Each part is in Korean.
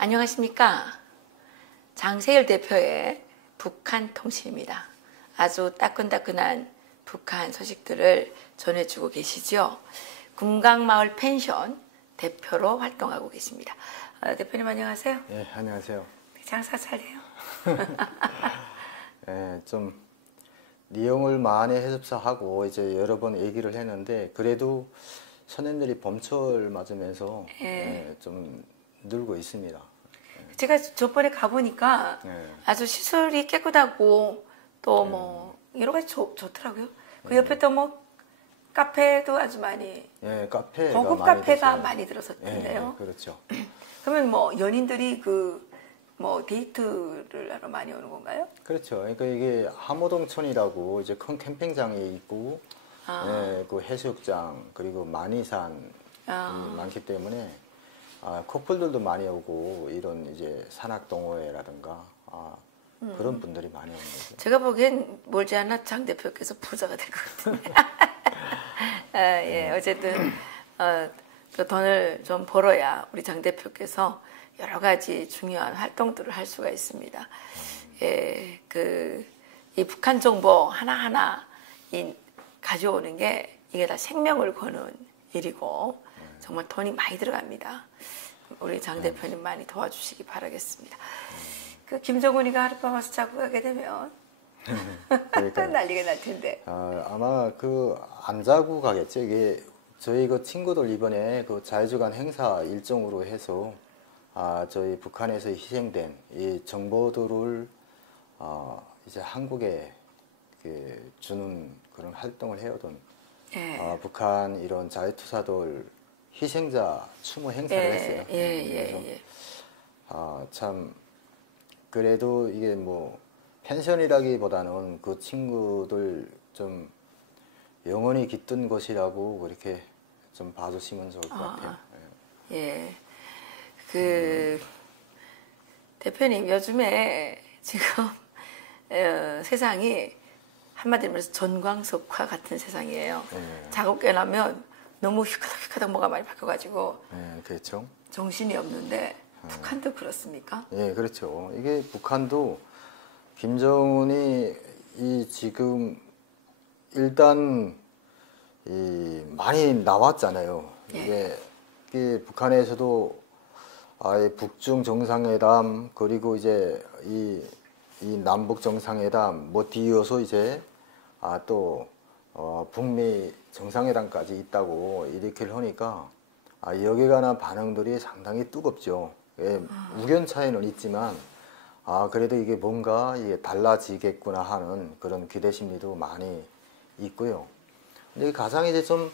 안녕하십니까. 장세일 대표의 북한 통신입니다. 아주 따끈따끈한 북한 소식들을 전해주고 계시죠. 금강마을 펜션 대표로 활동하고 계십니다. 대표님 안녕하세요. 네, 안녕하세요. 장사 잘 돼요? 네, 좀 내용을 많이 해석하고 이제 여러 번 얘기를 했는데 그래도 손님들이 봄철 맞으면서 좀 늘고 있습니다. 제가 저번에 가보니까 아주 시설이 깨끗하고 또 뭐 여러 가지 좋더라고요. 그 옆에 또 뭐 카페도 아주 많이 카페가 고급 많이 카페가 됐어요. 많이 들어섰던데요. 그렇죠. 그러면 뭐 연인들이 뭐 데이트를 하러 많이 오는 건가요? 그렇죠. 그러니까 이게 함호동촌이라고 이제 큰 캠핑장이 있고 그 해수욕장 그리고 만이산이 많기 때문에 커플들도 많이 오고 이런 이제 산악 동호회라든가 그런 분들이 많이 오는 거죠. 제가 보기엔 멀지 않아 장 대표께서 부자가 될 것 같은데. 어쨌든 그 돈을 좀 벌어야 우리 장 대표께서 여러 가지 중요한 활동들을 할 수가 있습니다. 이 북한 정보 하나하나 가져오는 게 이게 다 생명을 거는 일이고 정말 돈이 많이 들어갑니다. 우리 장 대표님 많이 도와주시기 바라겠습니다. 그 김정은이가 하룻밤 와서 자고 가게 되면 난리가 날 텐데. 아마 안 자고 가겠죠. 이게 저희 그 친구들 이번에 그 자유주간 행사 일정으로 해서 저희 북한에서 희생된 이 정보들을 이제 한국에 주는 그런 활동을 해오던 북한 이런 자유투사들 희생자 추모 행사를 했어요. 참 그래도 이게 뭐 펜션이라기보다는 그 친구들 좀 영원히 깃든 곳이라고 그렇게 좀 봐주시면 좋을 것 같아요. 대표님 요즘에 지금 세상이 한마디로 말해서 전광석화 같은 세상이에요. 작업 깨나면 너무 휘카닥 뭐가 많이 바뀌어가지고 그렇죠. 정신이 없는데 북한도 그렇습니까? 그렇죠. 이게 북한도 김정은이 지금 일단 많이 나왔잖아요. 이게 북한에서도 북중 정상회담 그리고 이제 이 남북 정상회담 뭐 뒤이어서 이제 또 북미 정상회담까지 있다고 이렇게 하니까 여기에 관한 반응들이 상당히 뜨겁죠. 우견 차이는 있지만 그래도 이게 뭔가 이게 달라지겠구나 하는 그런 기대 심리도 많이 있고요. 근데 가장 이제 좀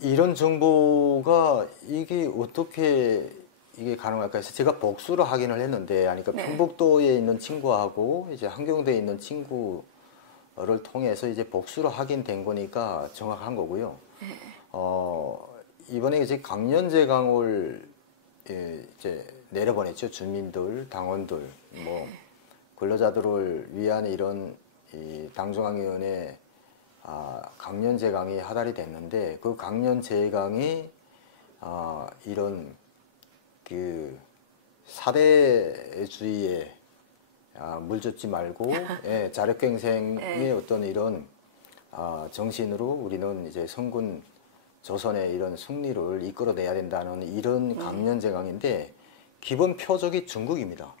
이런 정보가 이게 어떻게 이게 가능할까 해서 제가 복수를 확인을 했는데 그러니까 평북도에 있는 친구하고 이제 한경도에 있는 친구를 통해서 이제 복수를 확인된 거니까 정확한 거고요. 이번에 이제 강연제강을 이제 내려보냈죠. 주민들, 당원들, 뭐 근로자들을 위한 이런 당중앙위원회 강연제강이 하달이 됐는데 그 강연제강이 이런 그 사대주의에 물젓지 말고 자력갱생의 어떤 이런 정신으로 우리는 이제 성군 조선의 이런 승리를 이끌어내야 된다는 이런 강연제강인데 기본 표적이 중국입니다.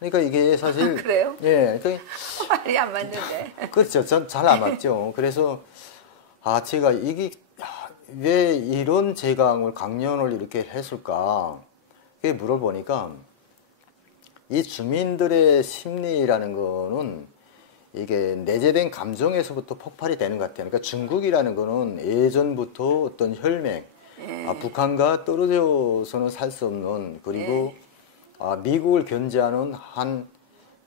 그러니까 이게 사실 그래요? 그러니까 말이 안 맞는데. 그렇죠. 전 잘 안 맞죠. 그래서 제가 이게 왜 이런 제강을 강연을 이렇게 했을까? 그게 물어보니까 이 주민들의 심리라는 거는 이게 내재된 감정에서부터 폭발이 되는 것 같아요. 그러니까 중국이라는 거는 예전부터 어떤 혈맹, 북한과 떨어져서는 살 수 없는 그리고 미국을 견제하는 한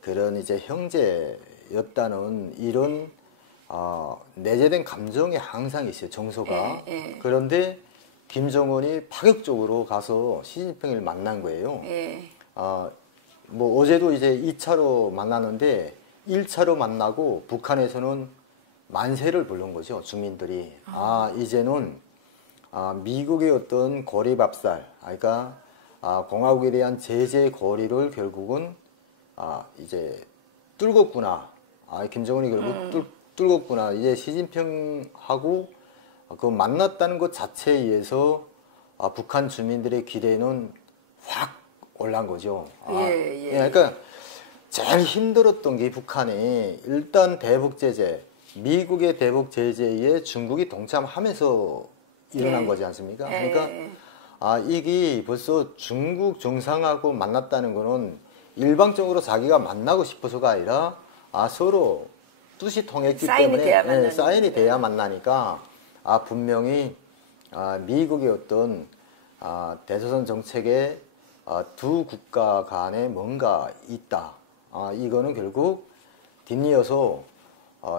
그런 이제 형제였다는 이런 내재된 감정이 항상 있어요. 정서가. 그런데 김정은이 파격적으로 가서 시진핑을 만난 거예요. 뭐 어제도 이제 2차로 만나는데 1차로 만나고 북한에서는 만세를 부른 거죠. 주민들이. 이제는 미국의 어떤 고리밥살, 그러니까 공화국에 대한 제재 거리를 결국은 이제 뚫었구나. 김정은이 결국 뚫었구나. 이제 시진핑하고 그 만났다는 것 자체에 의해서 북한 주민들의 기대는 확 올라간 거죠. 그러니까 제일 힘들었던 게 북한이 일단 대북 제재, 미국의 대북 제재에 중국이 동참하면서 일어난 거지 않습니까? 그러니까 이게 벌써 중국 정상하고 만났다는 거는 일방적으로 자기가 만나고 싶어서가 아니라 서로 뜻이 통했기 때문에 사인이 돼야 만나니까 분명히 미국의 어떤 대조선 정책에 두 국가 간에 뭔가 있다. 이거는 결국 뒷이어서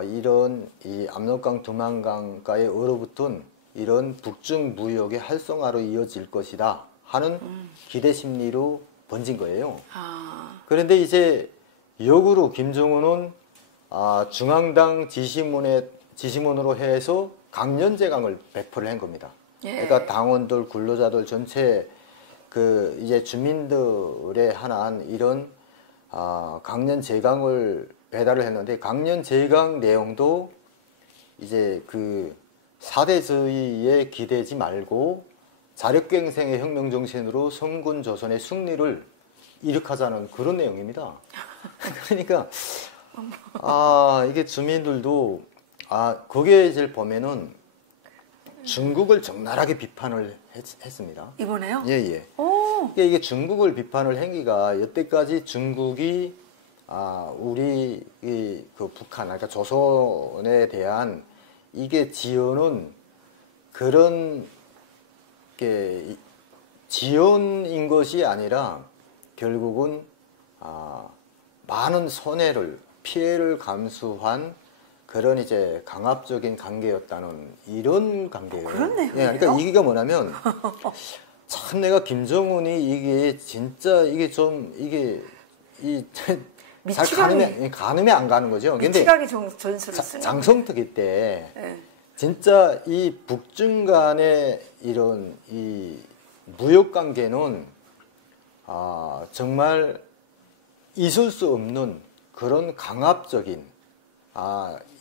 이런 이 압록강 두만강가에 얼어붙은 이런 북중 무역의 활성화로 이어질 것이다 하는 기대 심리로 번진 거예요. 그런데 이제 역으로 김정은은 중앙당 지시문으로 해서 강연제강을 배포를 한 겁니다. 그러니까 당원들, 근로자들 전체 그 이제 주민들에 한한 이런 강연제강을 배달을 했는데 강연제강 내용도 이제 그 4대주의에 기대지 말고 자력갱생의 혁명정신으로 성군 조선의 승리를 이룩하자는 그런 내용입니다. 그러니까 이게 주민들도 거기에 이제 보면은 중국을 적나라하게 비판을 했습니다. 이번에요? 예. 이게 중국을 비판을 행위가 여태까지 중국이 우리 그 북한, 그러니까 조선에 대한 이게 지어는 그런 게 지연인 것이 아니라 결국은 많은 손해를 피해를 감수한 그런 이제 강압적인 관계였다는 이런 관계예요. 그렇네요. 그러니까 이게 뭐냐면 참 내가 김정은이 이게 진짜 이게 좀 이게 가늠이 안 가는 거죠. 미치광이 전술을 쓰는 장성특위 때 진짜 이 북중 간의 이런 이 무역 관계는 정말 있을 수 없는 그런 강압적인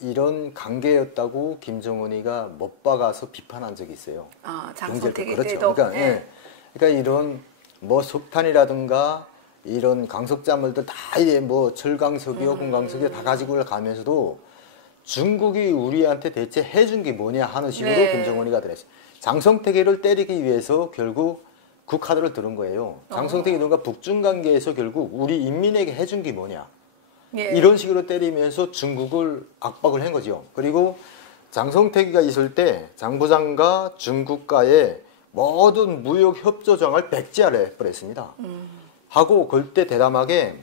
이런 관계였다고 김정은이가 못 박아서 비판한 적이 있어요. 장성택일 그렇죠. 때도. 그러니까 이런 뭐 석탄이라든가 이런 강석자물들 다 이제 뭐 철강석이요, 금강석이요 다 가지고 가면서도 중국이 우리한테 대체 해준 게 뭐냐 하는 식으로 김정은이가 그랬어요. 장성택일을 때리기 위해서 결국 그 카드를 들은 거예요. 장성택일과 북중 관계에서 결국 우리 인민에게 해준 게 뭐냐. 이런 식으로 때리면서 중국을 압박을 한 거죠. 그리고 장성택이가 있을 때 장 부장과 중국과의 모든 무역 협조정을 백지화를 해버렸습니다. 하고 그때 대담하게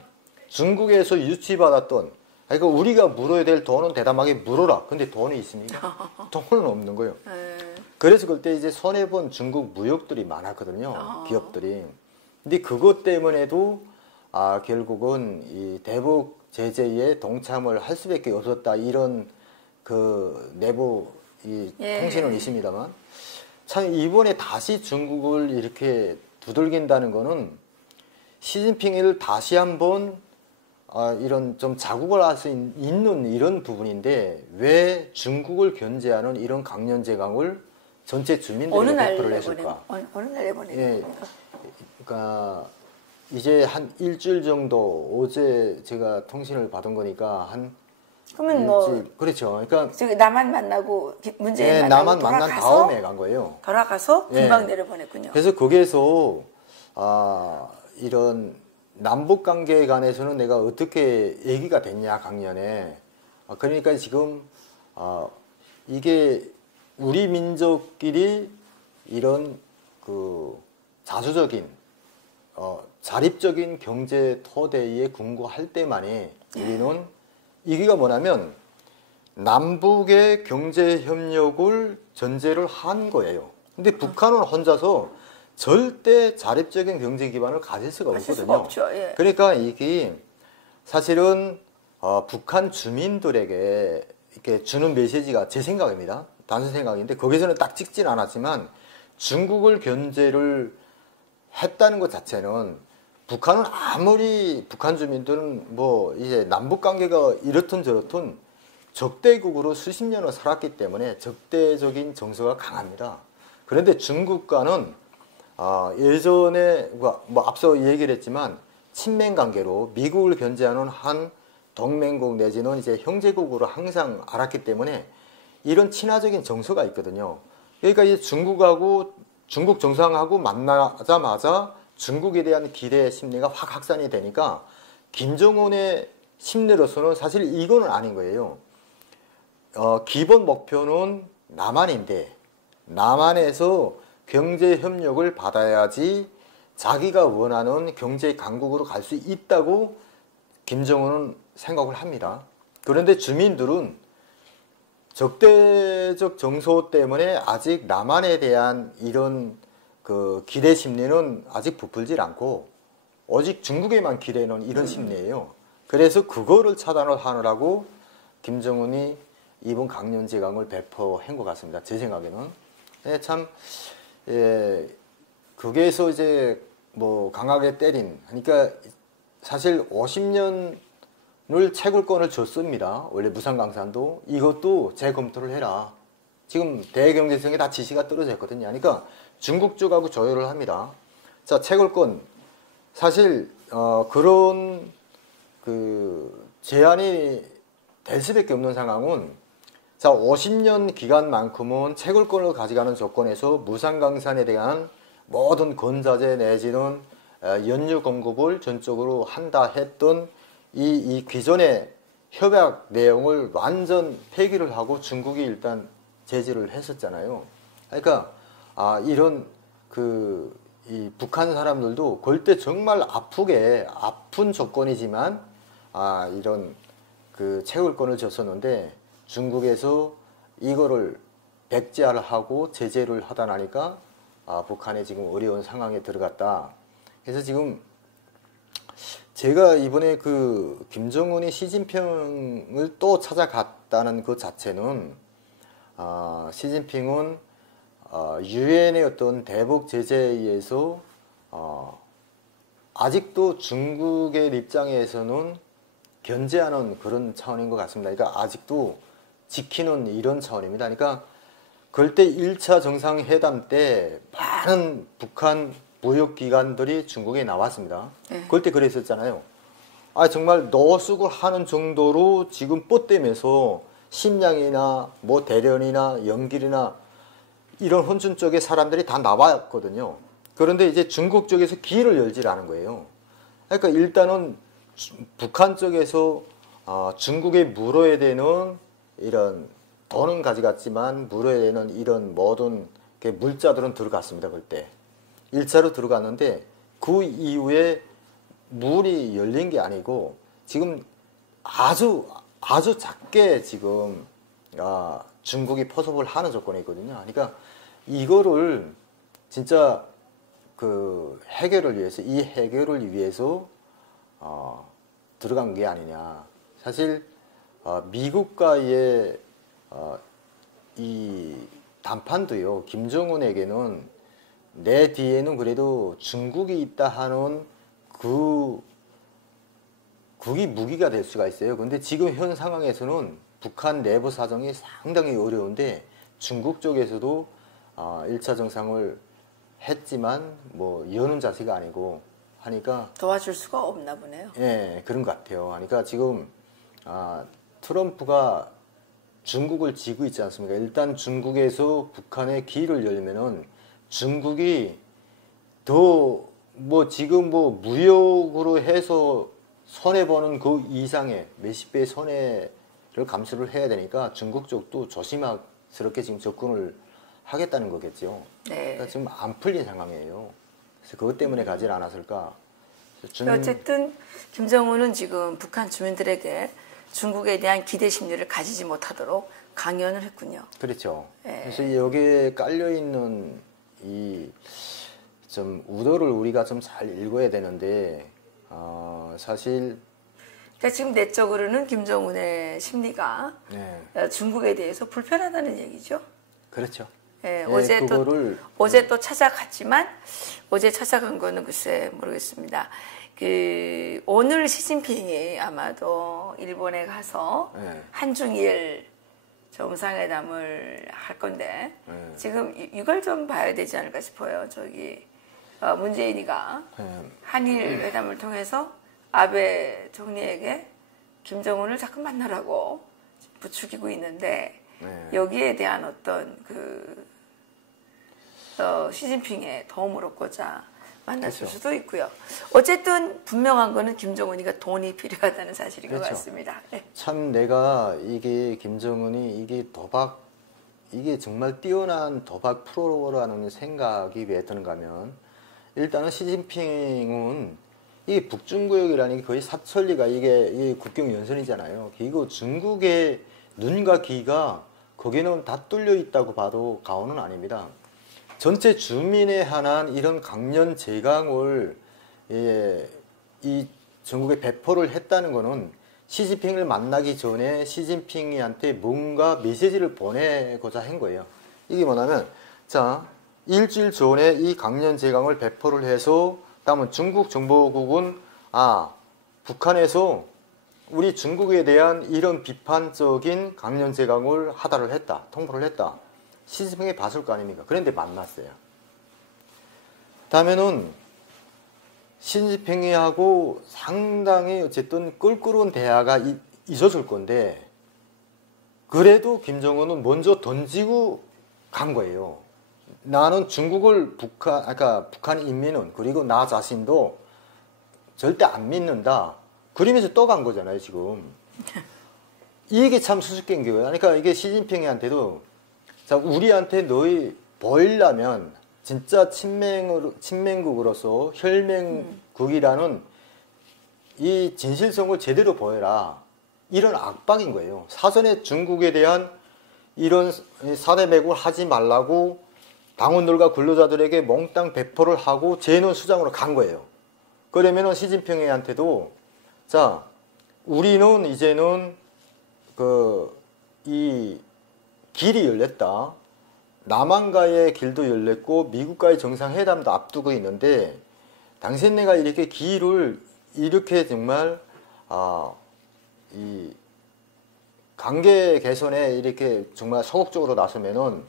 중국에서 유치받았던 그러니까 우리가 물어야 될 돈은 대담하게 물어라. 근데 돈이 있습니까? 돈은 없는 거예요. 그래서 그때 이제 손해본 중국 무역들이 많았거든요. 기업들이. 근데 그것 때문에도 결국은 이 대북 제재에 동참을 할 수밖에 없었다. 이런 그 내부 이 통신은 있습니다만 참 이번에 다시 중국을 이렇게 두들긴다는 거는 시진핑을 다시 한번 이런 좀 자국을 할 수 있는 이런 부분인데 왜 중국을 견제하는 이런 강연제강을 전체 주민들에게 배포를 했을까? 어느 날 내보내는 그러니까 이제 한 일주일 정도 어제 제가 통신을 받은 거니까 한 그러면 일주일, 뭐 그렇죠. 그러니까 남한 만나고 문재인 남한 만난 다음에 간 거예요. 돌아가서 금방 내려보냈군요. 그래서 거기에서 이런 남북 관계에 관해서는 내가 어떻게 얘기가 됐냐 강연에 그러니까 지금 이게 우리 민족끼리 이런 그 자주적인 자립적인 경제 토대에 궁구할 때만이 우리는 이기가 뭐냐면 남북의 경제 협력을 전제를 한 거예요. 근데 북한은 혼자서 절대 자립적인 경제 기반을 가질 수가 없거든요. 그러니까 이게 사실은 북한 주민들에게 이렇게 주는 메시지가 제 생각입니다. 단순 생각인데 거기서는 딱 찍진 않았지만 중국을 견제를 했다는 것 자체는 북한은 아무리 북한 주민들은 뭐 이제 남북 관계가 이렇든 저렇든 적대국으로 수십 년을 살았기 때문에 적대적인 정서가 강합니다. 그런데 중국과는 예전에 뭐 앞서 얘기를 했지만 친맹 관계로 미국을 견제하는 한 동맹국 내지는 이제 형제국으로 항상 알았기 때문에 이런 친화적인 정서가 있거든요. 그러니까 이 중국 정상하고 만나자마자 중국에 대한 기대 심리가 확 확산이 되니까 김정은의 심리로서는 사실 이거는 아닌 거예요. 기본 목표는 남한인데 남한에서 경제 협력을 받아야지 자기가 원하는 경제 강국으로 갈 수 있다고 김정은은 생각을 합니다. 그런데 주민들은 적대적 정서 때문에 아직 남한에 대한 이런 그 기대 심리는 아직 부풀질 않고 오직 중국에만 기대는 이런 심리예요. 그래서 그거를 차단을 하느라고 김정은이 이번 강연제강을 배포한 것 같습니다. 제 생각에는. 네, 참, 거기에서 이제 뭐 강하게 때린, 그러니까 사실 50년을 채굴권을 줬습니다. 원래 무상강산도. 이것도 재검토를 해라. 지금 대경제성에 다 지시가 떨어졌거든요. 그러니까 중국 쪽하고 조율을 합니다. 자, 채굴권. 사실, 그런 그 제한이 될 수밖에 없는 상황은 자, 50년 기간만큼은 채굴권을 가져가는 조건에서 무상강산에 대한 모든 건자재 내지는 연료 공급을 전적으로 한다 했던 이 기존의 협약 내용을 완전 폐기를 하고 중국이 일단 제지를 했었잖아요. 그러니까 이런 이 북한 사람들도 그럴 때 정말 아픈 조건이지만 이런 그 채굴권을 줬었는데 중국에서 이거를 백지화를 하고 제재를 하다 나니까 북한이 지금 어려운 상황에 들어갔다. 그래서 지금 제가 이번에 그 김정은이 시진핑을 또 찾아갔다는 그 자체는 시진핑은 유엔의 어떤 대북 제재에 의해서 아직도 중국의 입장에서는 견제하는 그런 차원인 것 같습니다. 그러니까 아직도 지키는 이런 차원입니다. 그러니까 그럴 때 1차 정상회담 때 많은 북한 무역기관들이 중국에 나왔습니다. 네. 그럴 때 그랬었잖아요. 정말 노숙을 하는 정도로 지금 뻗대면서 심양이나 뭐 대련이나 연길이나 이런 혼준 쪽에 사람들이 다 나왔거든요. 그런데 이제 중국 쪽에서 길을 열지 않은 거예요. 그러니까 일단은 북한 쪽에서 중국에 물어야 되는 이런 돈은 가져갔지만 물어야 되는 이런 모든 물자들은 들어갔습니다. 그때 1차로 들어갔는데 그 이후에 물이 열린 게 아니고 지금 아주 작게 지금 중국이 포섭을 하는 조건이 있거든요. 그러니까 이거를 진짜 그 해결을 위해서 들어간 게 아니냐. 사실 미국과의 이談판도요. 김정은에게는 내 뒤에는 그래도 중국이 있다 하는 그게 무기가 될 수가 있어요. 근데 지금 현 상황에서는 북한 내부 사정이 상당히 어려운데 중국 쪽에서도 1차 정상을 했지만 뭐 여는 자세가 아니고 하니까 도와줄 수가 없나 보네요. 예, 그런 것 같아요. 그러니까 지금 트럼프가 중국을 지고 있지 않습니까? 일단 중국에서 북한에 길을 열면은 중국이 더 뭐 지금 뭐 무역으로 해서 손해보는 그 이상의 몇십 배의 손해를 감수를 해야 되니까 중국 쪽도 조심스럽게 지금 접근을 하겠다는 거겠죠. 네. 그러니까 지금 안 풀린 상황이에요. 그래서 그것 때문에 가지 않았을까. 어쨌든 김정은은 지금 북한 주민들에게 중국에 대한 기대 심리를 가지지 못하도록 강연을 했군요. 그렇죠. 네. 그래서 여기에 깔려있는 이 좀 우도를 우리가 좀 잘 읽어야 되는데 사실 그러니까 지금 내적으로는 김정은의 심리가 네. 중국에 대해서 불편하다는 얘기죠. 그렇죠. 예, 그거를 어제 또 찾아갔지만 어제 찾아간 거는 글쎄 모르겠습니다. 오늘 시진핑이 아마도 일본에 가서 한중일 정상회담을 할 건데 지금 이걸 좀 봐야 되지 않을까 싶어요. 문재인이가 한일 회담을 통해서 아베 총리에게 김정은을 자꾸 만나라고 부추기고 있는데 여기에 대한 어떤 시진핑의 도움을 얻고자 만났을 그렇죠. 수도 있고요. 어쨌든 분명한 거는 김정은이가 돈이 필요하다는 사실인 그렇죠. 것 같습니다. 네. 참 내가 이게 김정은이 이게 정말 뛰어난 도박 프로라는 생각이 왜 드는가 하면 일단은 시진핑은 이게 북중구역이라는 게 거의 사천리가 이게 국경 연선이잖아요. 이거 중국의 눈과 귀가 거기는 다 뚫려 있다고 봐도 과언은 아닙니다. 전체 주민에 한한 이런 강연 제강을 이 전국에 배포를 했다는 거는 시진핑을 만나기 전에 시진핑이한테 뭔가 메시지를 보내고자 한 거예요. 이게 뭐냐면 자 일주일 전에 이 강연 제강을 배포를 해서 다음은 중국 정보국은 북한에서 우리 중국에 대한 이런 비판적인 강연 제강을 하다를 했다. 통보를 했다. 시진핑이 봤을 거 아닙니까? 그런데 만났어요. 다음에는 시진핑이하고 상당히 어쨌든 껄끄러운 대화가 있었을 건데 그래도 김정은은 먼저 던지고 간 거예요. 나는 중국을 북한 인민은 그리고 나 자신도 절대 안 믿는다. 그러면서 또 간 거잖아요, 지금. 이게 참 수수께끼인 거예요. 그러니까 이게 시진핑한테도 자, 우리한테 너희 보이려면 진짜 친맹국으로서 혈맹국이라는 이 진실성을 제대로 보여라. 이런 압박인 거예요. 사전에 중국에 대한 이런 사대매국을 하지 말라고 당원들과 근로자들에게 몽땅 배포를 하고 재논 수장으로 간 거예요. 그러면은 시진핑한테도 자, 우리는 이제는 이 길이 열렸다. 남한과의 길도 열렸고 미국과의 정상회담도 앞두고 있는데 당신네가 이렇게 길을 이렇게 정말 이 관계 개선에 이렇게 정말 소극적으로 나서면은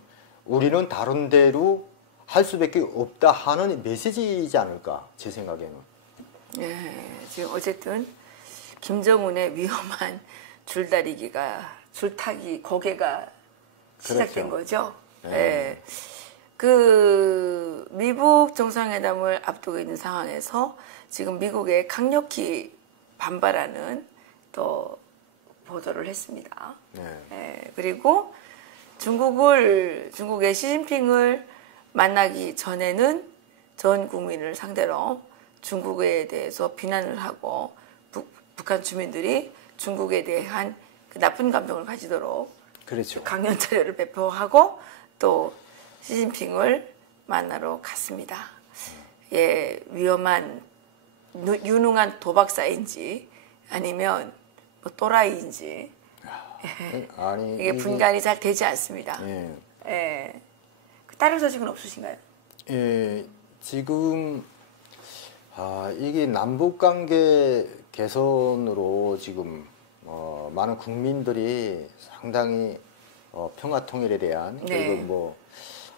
우리는 다른 데로 할 수밖에 없다 하는 메시지이지 않을까 제 생각에는. 네, 지금 어쨌든 김정은의 위험한 줄타기 고개가 시작된 거죠. 네. 미국 정상회담을 앞두고 있는 상황에서 지금 미국에 강력히 반발하는 또 보도를 했습니다. 네. 그리고 중국의 시진핑을 만나기 전에는 전 국민을 상대로 중국에 대해서 비난을 하고 북한 주민들이 중국에 대한 그 나쁜 감정을 가지도록 그렇죠. 강연 자료를 배포하고 또 시진핑을 만나러 갔습니다. 예, 위험한 유능한 도박사인지 아니면 뭐 또라이인지 아니 이게 분간이 잘 되지 않습니다. 예. 예. 다른 소식은 없으신가요? 예, 지금 이게 남북 관계 개선으로 지금 많은 국민들이 상당히 평화 통일에 대한 그리고 뭐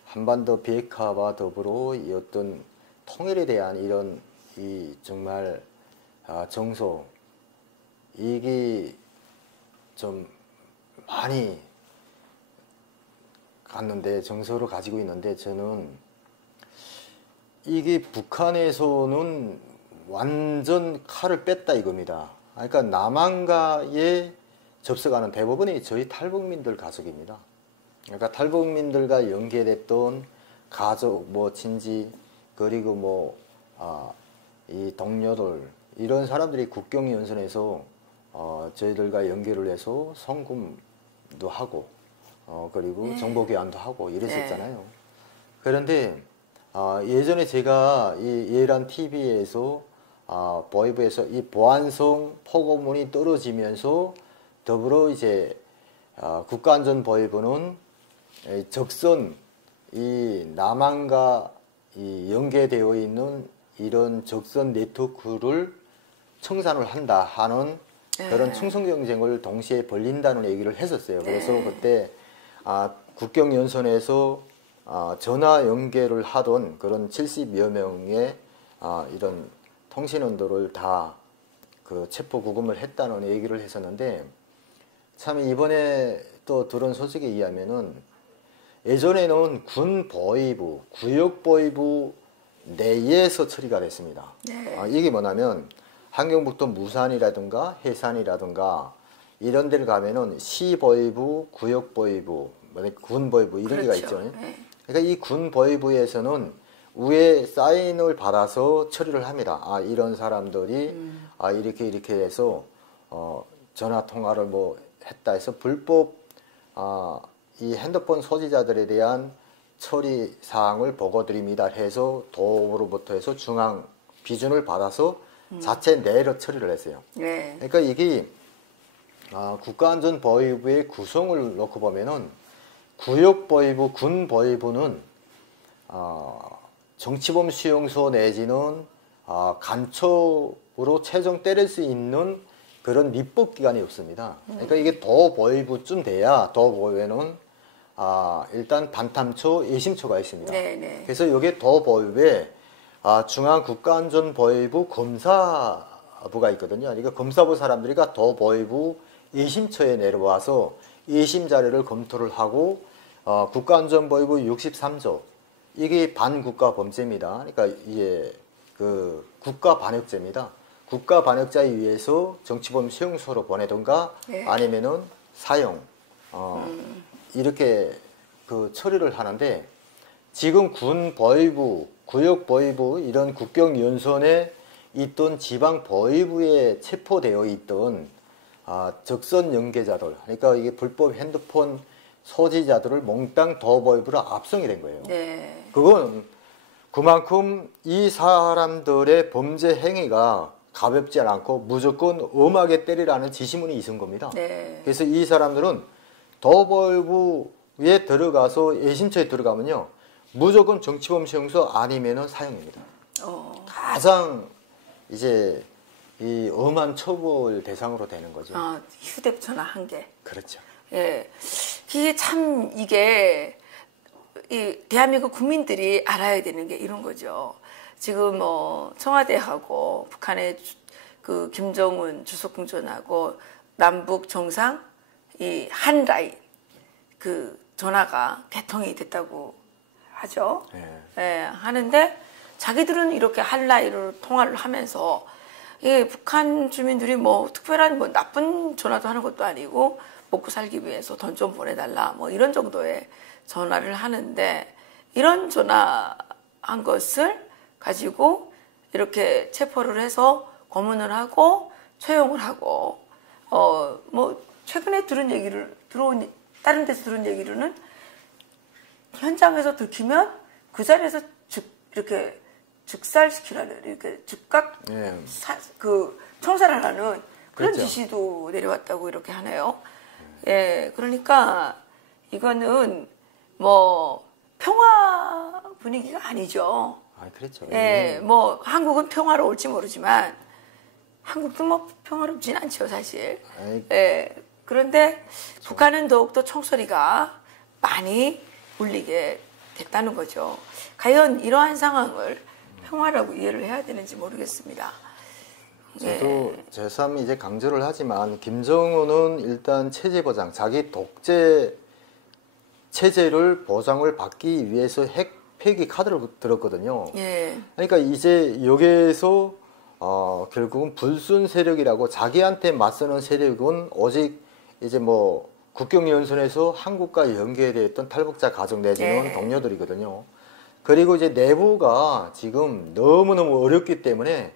한반도 비핵화와 더불어 이 어떤 통일에 대한 이런 이 정말 정서 이게 좀 많이 갔는데 정서를 가지고 있는데 저는 이게 북한에서는 완전 칼을 뺐다 이겁니다. 그러니까 남한과의 접속하는 대부분이 저희 탈북민들 가족입니다. 그러니까 탈북민들과 연계됐던 가족, 뭐 친지 그리고 뭐 이 동료들 이런 사람들이 국경 연선에서 저희들과 연결을 해서 성금도 하고 그리고 정보교환도 하고 이랬었잖아요. 그런데 예전에 제가 이 예란 TV에서 보이브에서 이 보안성 포고문이 떨어지면서 더불어 이제 국가안전보위부는 적선 이 남한과 이 연계되어 있는 이런 적선 네트워크를 청산을 한다 하는 그런 충성 경쟁을 동시에 벌린다는 얘기를 했었어요. 그래서 그때 국경연선에서 전화 연결을 하던 그런 70여 명의 이런 통신원들을 다 그 체포 구금을 했다는 얘기를 했었는데, 참 이번에 또 들은 소식에 의하면은 예전에는 군 보위부, 구역 보위부 내에서 처리가 됐습니다. 이게 뭐냐면 한경북도 무산이라든가 해산이라든가 이런 데를 가면은 시 보위부, 구역 보위부, 군 보위부 이런 데가 있죠. 그러니까 이 군 보위부에서는 위에 사인을 받아서 처리를 합니다. 이런 사람들이 이렇게 해서 전화 통화를 뭐 했다 해서 불법 이 핸드폰 소지자들에 대한 처리 사항을 보고드립니다 해서 도로부터 해서 중앙 비준을 받아서 자체 내로 처리를 했어요. 그러니까 이게 국가안전보위부의 구성을 놓고 보면은 구역보위부, 군보위부는 정치범 수용소 내지는 간첩으로 최종 때릴 수 있는 그런 입법기관이 없습니다. 그러니까 이게 도보위부쯤 돼야 도보위부에는 일단 반탐초, 예심초가 있습니다. 그래서 이게 도보위부에 중앙국가안전보위부 검사부가 있거든요. 그러니까 검사부 사람들이 도보위부 예심초에 내려와서 예심 자료를 검토를 하고 국가안전보위부 63조 이게 반국가 범죄입니다. 그러니까 이게 그 국가 반역죄입니다. 국가 반역자에 의해서 정치범 수용소로 보내든가 아니면은 사형 이렇게 그 처리를 하는데, 지금 군 보위부, 구역 보위부 이런 국경 연선에 있던 지방 보위부에 체포되어 있던 적선 연계자들, 그러니까 이게 불법 핸드폰 소지자들을 몽땅 도보위부로 압송이 된 거예요. 그건 그만큼 이 사람들의 범죄 행위가 가볍지 않고 무조건 엄하게 때리라는 지시문이 있은 겁니다. 그래서 이 사람들은 도보위부에 들어가서 예심초에 들어가면요 무조건 정치범 수용소 아니면은 사형입니다. 가장 이제 이 엄한 처벌 대상으로 되는 거죠. 휴대전화 한 개. 그렇죠. 이게 참 이 대한민국 국민들이 알아야 되는 게 이런 거죠. 지금 뭐 청와대하고 북한의 그 김정은 주석궁전하고 남북 정상 이 한 라인 그 전화가 개통이 됐다고 하죠. 하는데 자기들은 이렇게 한 라인으로 통화를 하면서 북한 주민들이 뭐 특별한 뭐 나쁜 전화도 하는 것도 아니고 먹고 살기 위해서 돈 좀 보내달라 뭐 이런 정도의 전화를 하는데, 이런 전화 한 것을 가지고 이렇게 체포를 해서 고문을 하고 처형을 하고 뭐 최근에 다른 데서 들은 얘기로는 현장에서 들키면 그 자리에서 이렇게 즉살시키라는 이렇게 즉각 그 청사를 하는 그런 그렇죠. 지시도 내려왔다고 이렇게 하네요. 그러니까 이거는 뭐 평화 분위기가 아니죠. 그렇죠. 뭐 한국은 평화로울지 모르지만 한국도 뭐 평화롭진 않죠, 사실. 그런데 북한은 더욱더 총소리가 많이 울리게 됐다는 거죠. 과연 이러한 상황을 평화라고 이해를 해야 되는지 모르겠습니다. 저도 제삼 이제 강조를 하지만 김정은은 일단 체제 보장, 자기 독재 체제를 보장을 받기 위해서 핵 폐기 카드를 들었거든요. 그러니까 이제 여기에서 결국은 불순 세력이라고 자기한테 맞서는 세력은 오직 이제 뭐 국경연선에서 한국과 연계되어 있던 탈북자 가족 내지는 동료들이거든요. 그리고 이제 내부가 지금 너무너무 어렵기 때문에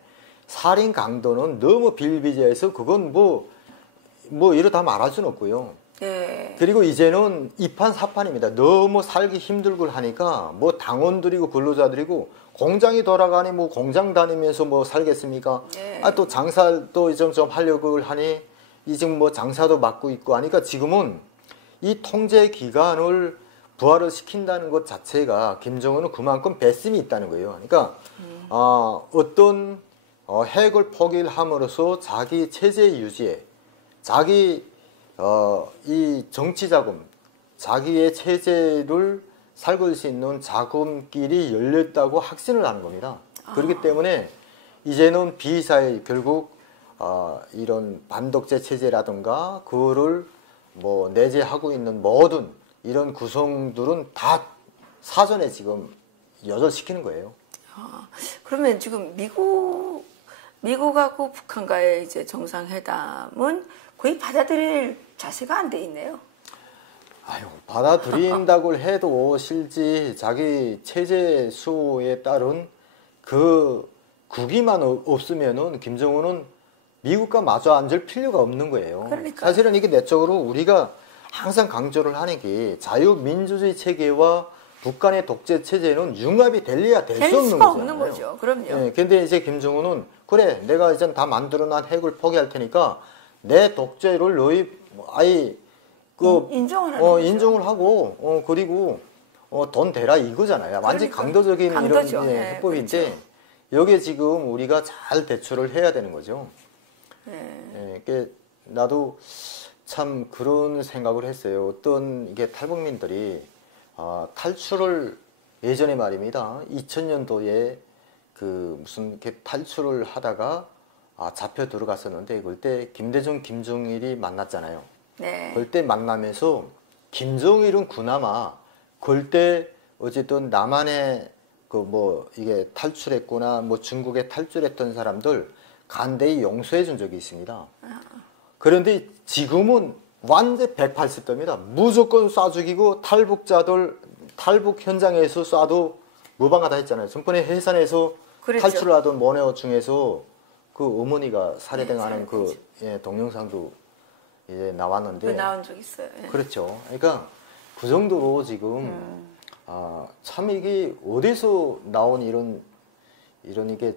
살인 강도는 너무 비일비재해서 그건 뭐 이러다 말할 수는 없고요. 그리고 이제는 이판사판입니다. 너무 살기 힘들고 하니까 뭐 당원들이고 근로자들이고 공장이 돌아가니 뭐 공장 다니면서 뭐 살겠습니까? 또 장사도 좀 하려고 하니 지금 뭐 장사도 맡고 있고 하니까 지금은 이 통제 기간을 부활을 시킨다는 것 자체가 김정은은 그만큼 배심이 있다는 거예요. 그러니까 어떤 핵을 포기함으로써 자기 체제 유지에 자기 이 정치 자금, 자기의 체제를 살걸 수 있는 자금길이 열렸다고 확신을 하는 겁니다. 그렇기 때문에 이제는 비사의 결국 이런 반독재 체제라든가 그거를 뭐 내재하고 있는 모든 이런 구성들은 다 사전에 지금 여절시키는 거예요. 그러면 지금 미국하고 북한과의 이제 정상회담은 거의 받아들일 자세가 안 돼 있네요. 아유, 받아들인다고 해도 실제 자기 체제 수호에 따른 그 국위만 없으면은 김정은은 미국과 마주 앉을 필요가 없는 거예요. 그러니까. 사실은 이게 내적으로 우리가 항상 강조를 하는 게 자유민주주의 체계와 북한의 독재 체제는 융합이 될래야 될 수 없는 거잖아요. 없는 거죠. 그럼요. 네, 근데 이제 김정은은 그래, 내가 이제 다 만들어난 핵을 포기할 테니까 내 독재를 너희 아예 인정을 하고 그리고 돈 대라 이거잖아요. 완전 그러니까. 강도적인 강도죠. 이런 네, 해법인데 그렇죠. 여기에 지금 우리가 잘 대처를 해야 되는 거죠. 나도 참 그런 생각을 했어요. 어떤 이게 탈북민들이 탈출을 예전에 말입니다. 2000년도에 그 무슨 이렇게 탈출을 하다가 잡혀 들어갔었는데 그때 김대중, 김정일이 만났잖아요. 네. 그때 만나면서 김정일은 그나마 그때 어쨌든 남한에 그 뭐 이게 탈출했거나 뭐 중국에 탈출했던 사람들 간대히 용서해 준 적이 있습니다. 그런데 지금은 완전 180도입니다. 무조건 쏴 죽이고 탈북자들 탈북 현장에서 쏴도 무방하다 했잖아요. 전번에 해산에서 그랬죠. 탈출을 하던 모네오 중에서 그 어머니가 살해당하는 네, 그 동영상도 이제 나왔는데 나온 적 있어요. 예. 그렇죠. 그러니까 그 정도로 지금 참 이게 어디서 나온 이런 이게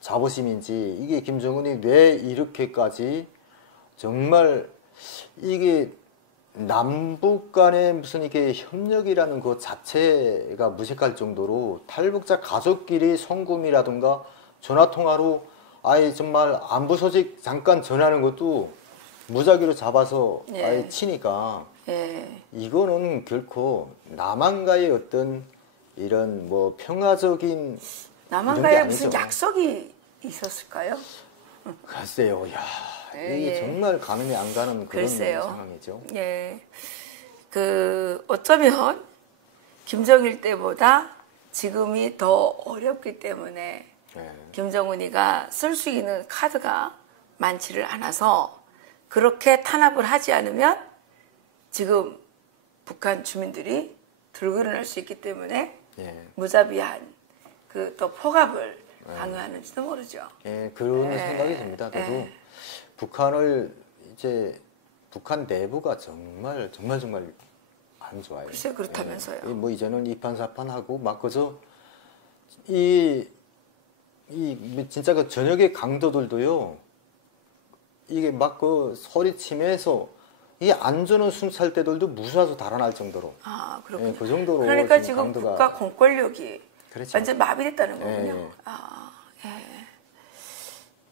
자부심인지 이게 김정은이 왜 이렇게까지 정말 이게 남북 간의 무슨 이게 협력이라는 것 자체가 무색할 정도로 탈북자 가족끼리 송금이라든가 전화통화로 아예 정말 안부 소식 잠깐 전하는 것도 무작위로 잡아서 아예 치니까 이거는 결코 남한과의 어떤 이런 뭐 평화적인 남한과의 무슨 약속이 있었을까요? 글쎄요, 야 이게 정말 가늠이 안 가는 그런 상황이죠. 예, 그 어쩌면 김정일 때보다 지금이 더 어렵기 때문에 김정은이가 쓸 수 있는 카드가 많지를 않아서 그렇게 탄압을 하지 않으면 지금 북한 주민들이 들고 일어날 수 있기 때문에 무자비한 그 또 폭압을 강요하는지도 모르죠. 그런 생각이 듭니다. 저도 북한을 이제 북한 내부가 정말 안 좋아요. 글쎄 그렇다면서요. 뭐 이제는 이판사판하고 막 그저 진짜 그 저녁의 강도들도요. 이게 막 그 소리치면서 이 안전을 숨찰 때들도 무서워서 달아날 정도로. 그렇군요. 그 정도로. 그러니까 지금 국가 공권력이 그렇죠. 완전 마비됐다는 거군요.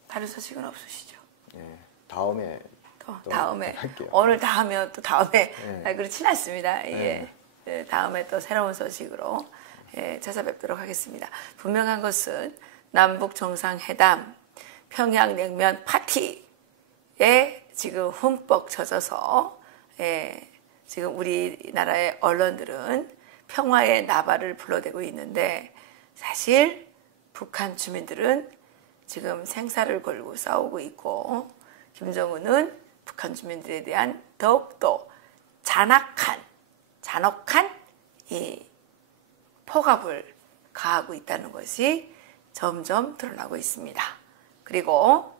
다른 소식은 없으시죠? 다음에. 다음에 할게요. 오늘 다음에 또 다음에 그렇진 않습니다. 다음에 또 새로운 소식으로 찾아뵙도록 하겠습니다. 분명한 것은 남북 정상회담 평양냉면 파티에 지금 흠뻑 젖어서 지금 우리나라의 언론들은 평화의 나발을 불러대고 있는데 사실 북한 주민들은 지금 생사를 걸고 싸우고 있고 김정은은 북한 주민들에 대한 더욱더 잔혹한 이 폭압을 가하고 있다는 것이 점점 드러나고 있습니다. 그리고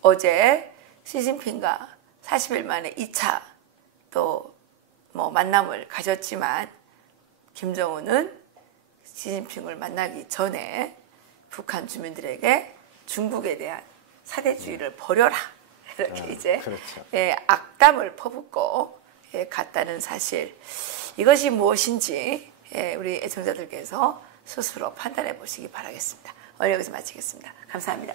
어제 시진핑과 40일 만에 2차 또 뭐 만남을 가졌지만 김정은은 시진핑을 만나기 전에 북한 주민들에게 중국에 대한 사대주의를 버려라 이렇게 이제 그렇죠. 악담을 퍼붓고 같다는 사실, 이것이 무엇인지 우리 애청자들께서 스스로 판단해 보시기 바라겠습니다. 오늘 여기서 마치겠습니다. 감사합니다.